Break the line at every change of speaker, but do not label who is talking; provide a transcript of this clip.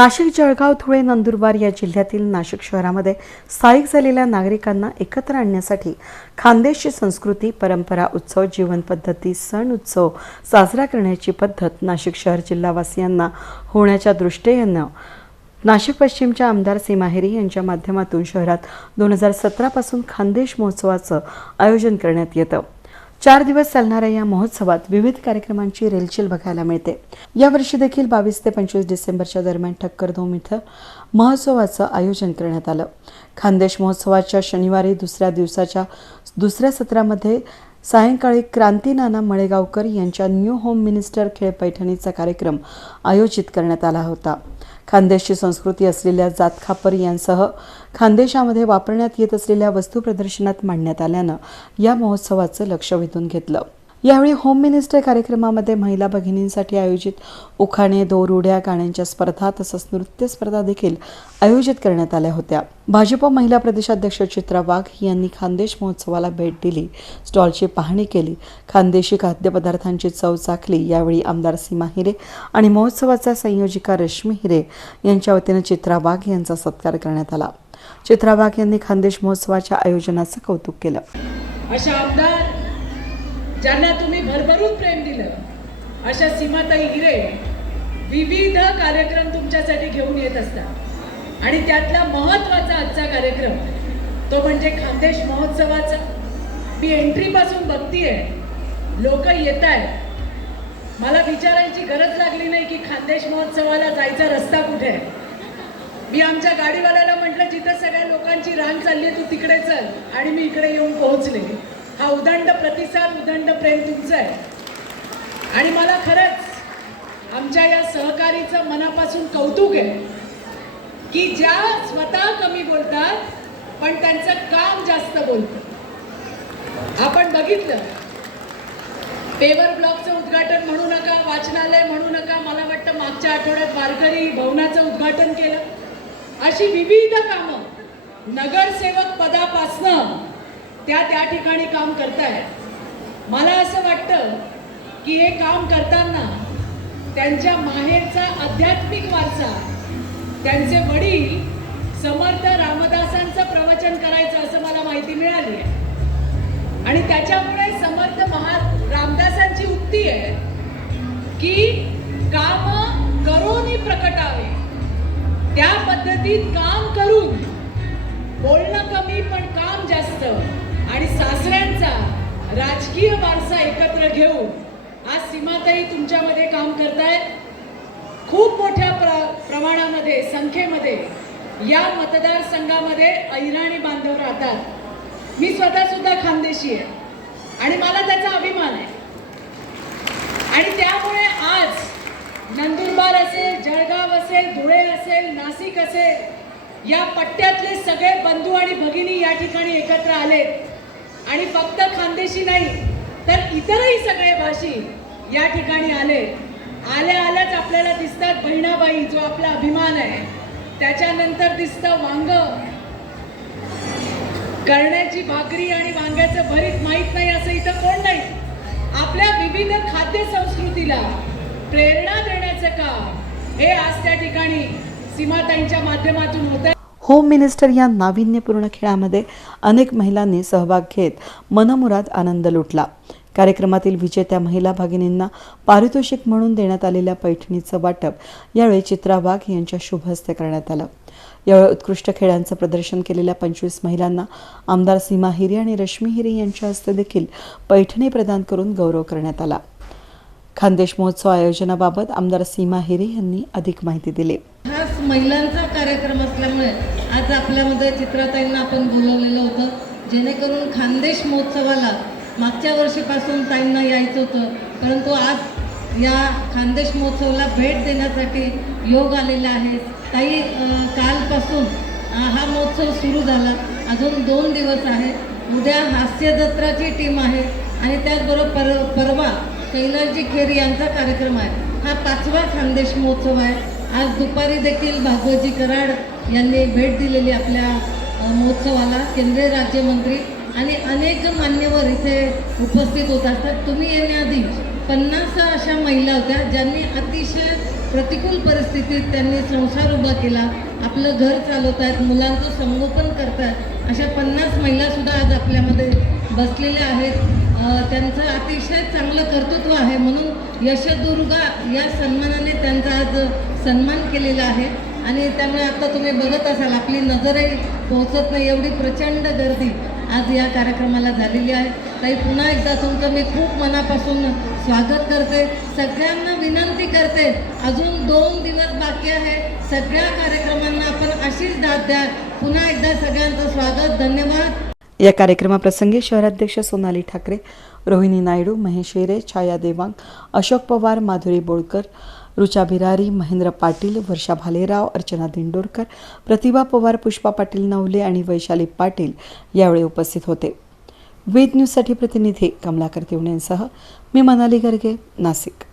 नाशिक जळगाव धुळे नंदुरबार या जिल्ह्यातील नाशिक शहरामध्ये स्थायिक झालेल्या नागरिकांना एकत्र आणण्यासाठी खानदेशची संस्कृती परंपरा उत्सव जीवनपद्धती सण उत्सव साजरा करण्याची पद्धत नाशिक शहर जिल्हावासियांना होण्याच्या दृष्टीनं नाशिक पश्चिमच्या आमदार सीमा हेरी यांच्या माध्यमातून शहरात दोन हजार सतरापासून खानदेश महोत्सवाचं आयोजन करण्यात येतं. चार दिवस चालणाऱ्या या महोत्सवात विविध कार्यक्रमांची रेलचेल बघायला मिळते. यावर्षी देखील बावीस ते पंचवीस डिसेंबरच्या दरम्यान ठक्करधोम इथं महोत्सवाचं आयोजन करण्यात आलं. खानदेश महोत्सवाच्या शनिवारी दुसऱ्या दिवसाच्या दुसऱ्या सत्रामध्ये सायंकाळी क्रांतीनाना मळेगावकर यांच्या न्यू होम मिनिस्टर खेळ पैठणीचा कार्यक्रम आयोजित करण्यात आला होता. खानदेशची संस्कृती असलेल्या जातखापर यांसह खानदेशामध्ये वापरण्यात येत असलेल्या वस्तू प्रदर्शनात मांडण्यात आल्यानं या महोत्सवाचं लक्ष वेधून घेतलं. यावेळी होम मिनिस्टर कार्यक्रमामध्ये महिला भगिनींसाठी आयोजित उखाणे दोर उड्या गाण्यांच्या स्पर्धा तसंच नृत्य स्पर्धा देखील आयोजित करण्यात आल्या होत्या. भाजप महिला प्रदेशाध्यक्ष चित्रा वाघ यांनी खानदेश महोत्सवाला भेट दिली. स्टॉलची पाहणी केली. खानदेशी खाद्यपदार्थांची चव चाखली. यावेळी आमदार सीमा हिरे आणि महोत्सवाचा संयोजिका रश्मी हिरे यांच्या वतीनं चित्रा वाघ यांचा सत्कार करण्यात आला. चित्रा वाघ यांनी खानदेश महोत्सवाच्या आयोजनाचं कौतुक केलं.
अशा आमदार ज्यांना तुम्ही भरभरून प्रेम दिलं अशा सीमाताई हिरे विविध कार्यक्रम तुमच्यासाठी घेऊन येत असतात. आणि त्यातला महत्त्वाचा आजचा कार्यक्रम तो म्हणजे खानदेश महोत्सवाचा. मी एंट्रीपासून बघतीये लोक येत आहेत मला विचारायची गरज लागली नाही की खानदेश महोत्सवाला जायचा रस्ता कुठे? आहे मी आमच्या गाडीवाल्याला म्हटलं जिथं सगळ्या लोकांची रांग चालली आहे, तू तिकडे चल आणि मी इकडे येऊन पोहोचले. हा उदंड प्रतिसाद उदंड प्रेम तुमचं आहे. आणि मला खरंच आमच्या या सहकारीचं मनापासून कौतुक आहे की ज्या स्वतः कमी बोलतात पण त्यांचं काम जास्त बोलतं आपण बघितलं. पेवर ब्लॉकचं उद्घाटन म्हणू नका वाचनालय म्हणू नका मला वाटतं मागच्या आठवड्यात वारकरी भवनाचं उद्घाटन केलं. अशी विविध कामं नगरसेवक पदापासनं त्या त्या ठिकाणी काम करतायत मला असं वाटतं की हे काम करताना त्यांच्या माहेरचा आध्यात्मिक वारसा त्यांचे वडील समर्थ रामदासांचं प्रवचन करायचं असं मला माहिती मिळाली आहे. आणि त्याच्यामुळे समर्थ महा रामदासांची उक्ती आहे की काम करून प्रकटावे त्या पद्धतीत काम करून बोलणं कमी पण सासऱ्यांचा राजकीय वारसा एकत्र घेऊन आज सीमाताई तुमच्यामध्ये काम करतायत. खूप मोठ्या प्र प्रमाणामध्ये संख्येमध्ये या मतदारसंघामध्ये अहिराणी बांधव राहतात. मी स्वतः सुद्धा खानदेशी आहे आणि मला त्याचा अभिमान आहे. आणि त्यामुळे आज नंदुरबार असेल जळगाव असेल धुळे असेल नाशिक असेल या पट्ट्यातले सगळे बंधू आणि भगिनी या ठिकाणी एकत्र आलेत. आणि फक्त खानदेशी नाही तर इतरही सगळे भाषी या ठिकाणी आले. आल्या आल्याच आपल्याला दिसतात बहिणाबाई जो आपला अभिमान आहे. त्याच्यानंतर दिसतं वांग. करण्याची भाकरी आणि वांग्याचं भरीत माहीत नाही असं इथं कोण नाही. आपल्या विविध खाद्य संस्कृतीला प्रेरणा देण्याचं काम हे आज त्या ठिकाणी सीमाताईंच्या माध्यमातून होत
होम मिनिस्टर या नाविन्यपूर्ण खेळामध्ये अनेक महिलांनी सहभाग घेत मनमुराद आनंद लुटला. कार्यक्रमातील विजेत्या महिला भगिनींना पारितोषिक म्हणून देण्यात आलेल्या पैठणीचं वाटप यावेळी चित्रा वाघ यांच्या शुभ हस्ते करण्यात आलं. यावेळी उत्कृष्ट खेळांचं प्रदर्शन केलेल्या पंचवीस महिलांना आमदार सीमा हिरे आणि रश्मी हिरे यांच्या हस्ते देखील पैठणी प्रदान करून गौरव करण्यात आला. खानदेश महोत्सव आयोजनाबाबत आमदार सीमा हिरे यांनी अधिक माहिती दिली.
महिलांचा कार्यक्रम असल्यामुळे आज आपल्यामध्ये चित्राताईंना आपण बोलवलेलं होतं. जेणेकरून खानदेश महोत्सवाला मागच्या वर्षीपासून ताईंना यायचं होतं. परंतु आज या खानदेश महोत्सवाला भेट देण्यासाठी योग आलेला आहे ताई कालपासून हा महोत्सव सुरू झाला. अजून दोन दिवस आहे उद्या हास्य जत्राची टीम आहे आणि त्याचबरोबर पर परवा कैलासजी खेर यांचा कार्यक्रम आहे. हा पाचवा खानदेश महोत्सव आहे. आज दुपारी देखील भागवतजी कराड यांनी भेट दिलेली आपल्या महोत्सवाला केंद्रीय राज्यमंत्री आणि अनेक मान्यवर इथे उपस्थित होत असतात. तुम्ही येण्याआधी पन्नास अशा महिला होत्या ज्यांनी अतिशय प्रतिकूल परिस्थितीत त्यांनी संसार उभा केला आपलं घर चालवत आहेत मुलांचं संगोपन करतात अशा पन्नास महिलासुद्धा आज आपल्यामध्ये बसलेल्या आहेत. त्यांचं अतिशय चांगलं कर्तृत्व आहे म्हणून यशदुर्गा या सन्मानाने त्यांचा आज सन्मान केलेला आहे. आणि त्यामुळे आता तुम्ही बघत असाल आपली नजरही पोहोचत नाही एवढी प्रचंड गर्दी आज या कार्यक्रमाला झालेली आहे. ताई पुन्हा एकदा तुमचं मी खूप मनापासून स्वागत करते. सगळ्यांना विनंती करते अजून दोन दिवस बाकी आहे. सगळ्या कार्यक्रमांना आपण अशीच दाद द्या. पुन्हा एकदा सगळ्यांचं स्वागत धन्यवाद.
या कार्यक्रमाप्रसंगी शहराध्यक्ष सोनाली ठाकरे रोहिणी नायडू महेश हिरे छाया देवांग अशोक पवार माधुरी बोळकर रुचा बिरारी महेंद्र पाटील वर्षा भालेराव अर्चना दिंडोरकर प्रतिभा पवार पुष्पा पाटील नवले आणि वैशाली पाटील यावेळी उपस्थित होते. वेद न्यूजसाठी प्रतिनिधी कमलाकर तिवण्यांसह मी मनाली गर्गे नाशिक.